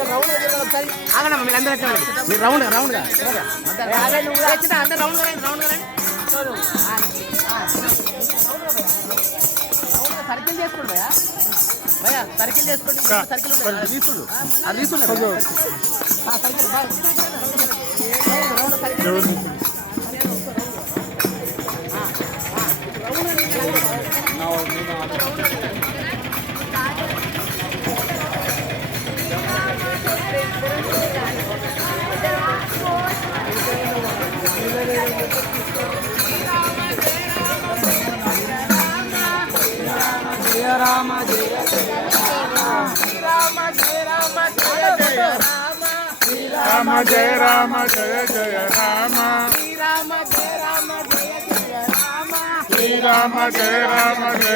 ఆగండి మీరు అందరూ మీరు రౌండ్ రౌండ్గా అందరు రౌండ్ రౌండ్ సర్కిల్ చేసుకోండి భయ్యా భయ్యా సర్కిల్ చేసుకోండి సర్కిల్ తీసుకుండు అది తీసుకున్నాడు సర్కిల్ రౌండ్ సర్కిల్ రామ జయ రామ జయ రామ జయ జయ రామ రామ జయ రామ జయ జయ రామ శ్రీరామ జయ రామ జయ జయ రామ శ్రీరామ జయ రామ జయ